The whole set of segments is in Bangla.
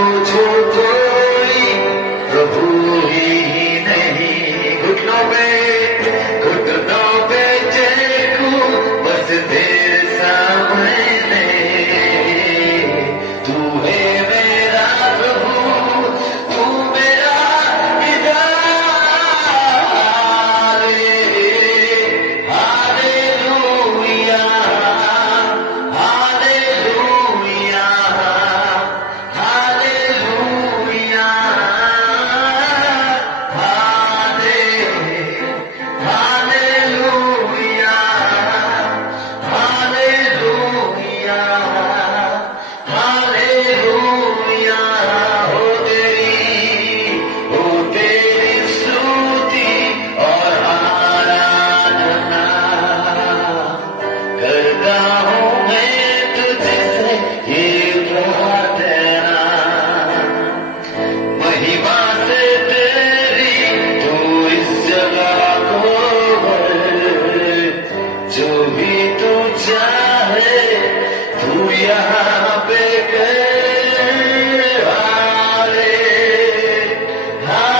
मुझे कोई प्रभु ही नहीं। घुटनों पे देखूं बस तेरे सामने, तू है मेरा प्रभु, तू मेरा hallelujah, hallelujah, hallelujah, hallelujah, hallelujah, hallelujah. हो तेरी स्तुति और आराधना करता हूँ मैं तुझसे ये प्रार्थना। महिमा से तेरी तू इस जगह को भर, जो भी तू चाहे तू यहाँ पे कर।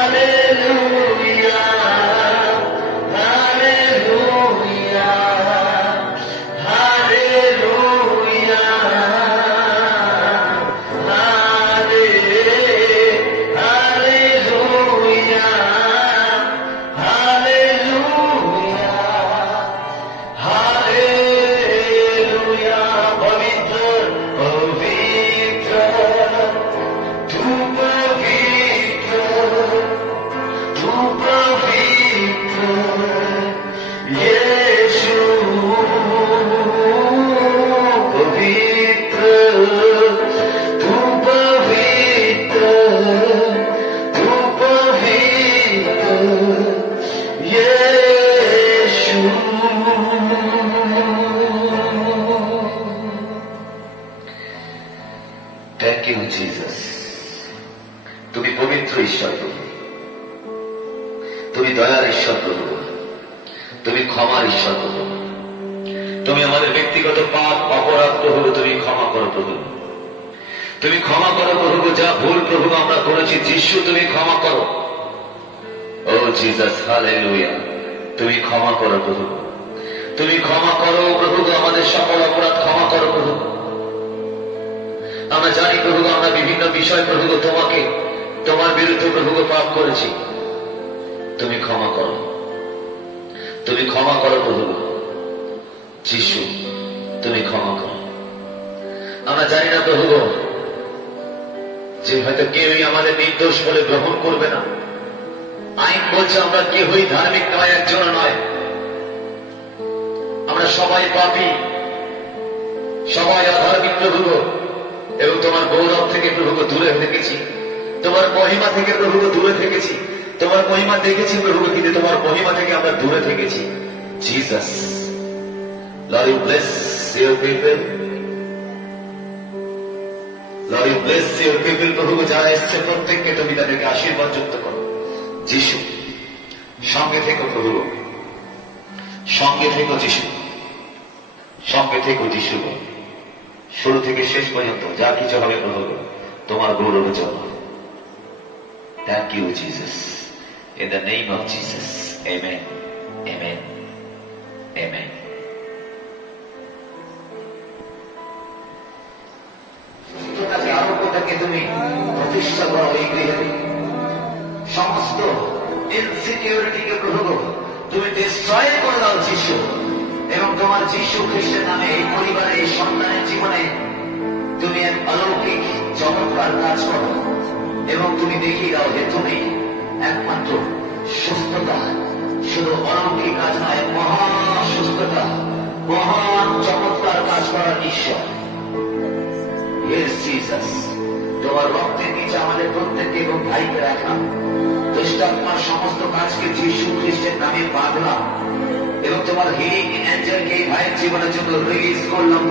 Hallelujah, hallelujah, hallelujah, hallelujah, hallelujah, hallelujah. पवित्र पवित्र तू पवित्र, तू पवित्र यीशु, पवित्र तू पवित्र, तू पवित्र यीशु। Thank you Jesus. তুমি পবিত্র ঈশ্বর প্রভু, তুমি দয়ার ঈশ্বর প্রভু, তুমি ক্ষমার ঈশ্বর প্রভু। তুমি আমাদের ব্যক্তিগত পাপ অপরাধ প্রভু তুমি ক্ষমা করো প্রভু, তুমি ক্ষমা করো প্রভু। যা ভুল প্রভু আমরা করেছি যিশু তুমি ক্ষমা করো। ও জিসাস, হালেলুয়া। তুমি ক্ষমা করো প্রভু, তুমি ক্ষমা করো প্রভু। আমাদের সকল অপরাধ ক্ষমা করো প্রভু। আমরা জানি প্রভু আমরা বিভিন্ন বিষয় প্রভু তোমাকে তোমার বিরুদ্ধে প্রভু পাপ করেছি, তুমি ক্ষমা করো, তুমি ক্ষমা করো প্রভু যিশু, তুমি ক্ষমা করো। আমরা জানি না প্রভু যে হয়তো কেউই আমাদের নির্দোষ বলে গ্রহণ করবে না। আইন বলছে আমরা কেউই ধার্মিক নয়, একজন নয়, আমরা সবাই পাপী, সবাই অধার্মিক প্রভু। এবং তোমার গৌরব থেকে প্রভু দূরে থেকেছি, তোমার মহিমা থেকে প্রভু দূরে থেকেছি, তোমার মহিমা দেখেছি প্রভু, কিন্তু তোমার মহিমা থেকে আমরা দূরে থেকেছি। Jesus, Lord, you bless your people. Lord, you bless your people প্রভু। যারা এসছে প্রত্যেককে তুমি তাদেরকে আশীর্বাদ যুক্ত করো। যিশু সঙ্গে থেকো প্রভু, সঙ্গে থেকো যিশু, সঙ্গে থেকো যিশু। শুরু থেকে শেষ পর্যন্ত যা কিছু হবে প্রভু তোমার গৌরবের জন্য। Thank you, Jesus. In the name of Jesus. Amen. Amen. Amen. আরোগ্যটাকে তুমি প্রতিষ্ঠা করো এই গৃহে। সমস্ত ইনসিকিউরিটিকে প্রভু তুমি ডিস্ট্রয় করে দাও যিশু, এবং তোমার যিশু খ্রিস্টের নামে এই পরিবারে এই সন্তানের জীবনে তুমি এক অলৌকিক চমৎকার কাজ করো, এবং তুমি দেখিয়ে দাও যে তুমি একমাত্র সুস্থতা, শুধু অলৌকিক কাজ নয়, মহান সুস্থতা, মহান চমৎকার কাজ করার ঈশ্বর। Yes, Jesus. তোমার রক্তের নিচে আমাদের প্রত্যেককে এবং ভাইকে রাখলাম। দুষ্টাত্মার সমস্ত কাজকে যিশু খ্রিস্টের নামে বাঁধলাম, এবং তোমার হিলিং এঞ্জেলকে এই ভাইয়ের জীবনের জন্য রিলিজ করলাম।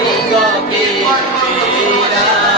দিগকে ফিরা